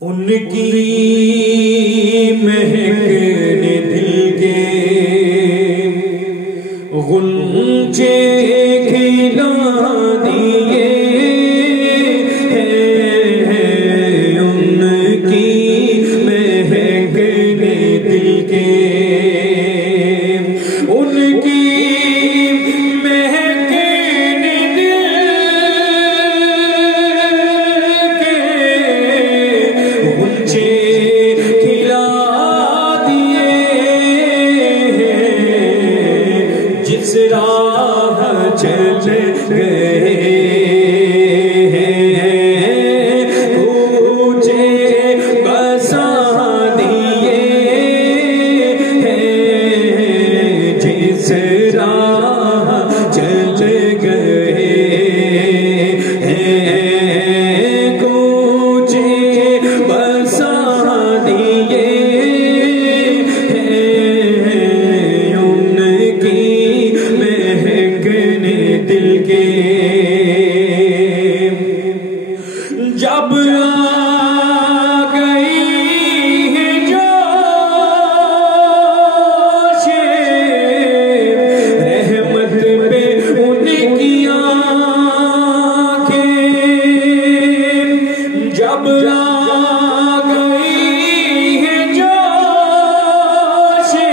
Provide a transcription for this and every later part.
उनकी महक ने दिल के गुंजे खिला दिए हैं। उनकी महक ने दिल के उनकी महक ने दिल के गुंजे खिला दिए हैं। जिस राह चल गए पूछे बसा दिए हैं। जिस राह चल गए पूछे बसा दिए हैं। उनकी महक ने दिल के जब आ गई है जोशे रहमत पे उनकी आँखें। जब आ गई है जोशे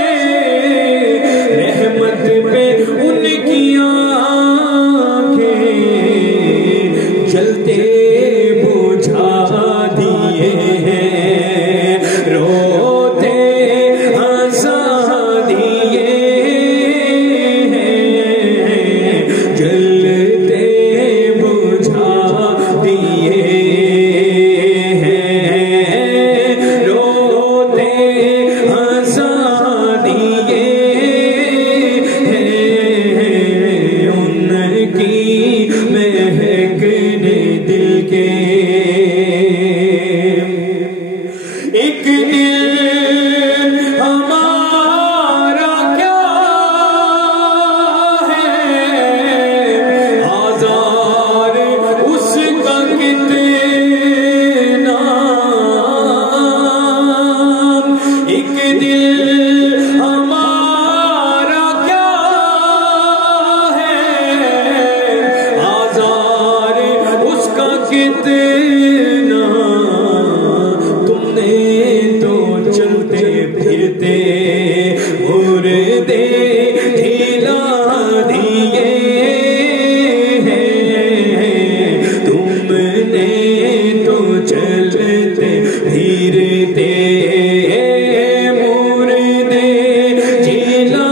रहमत पे उनकी आँखें। जलते बुझा दिए हैं रोते हंसा दिए हैं। जलते बुझा दिए हैं रोते हंसा दिए हैं। उनकी महक ने दिल के एक दिल हमारा क्या है आज़ार उसका कितना। एक दिल हमारा क्या है आज़ार उसका कितना। तुमने तो चलते फिरते मुर्दे हिला दिए हैं। तुमने तो चलते फिरते मुर्दे हिला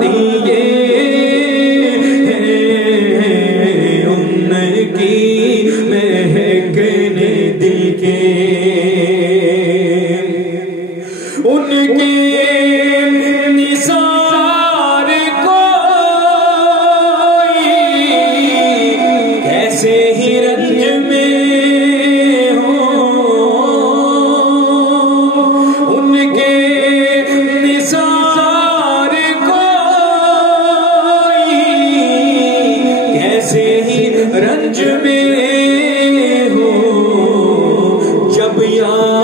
दिए हैं। उनकी महक ने दिल के उनके निसार कोई कैसे ही रंज में हो। उनके निसार कोई कैसे ही रंज में हो। जब याद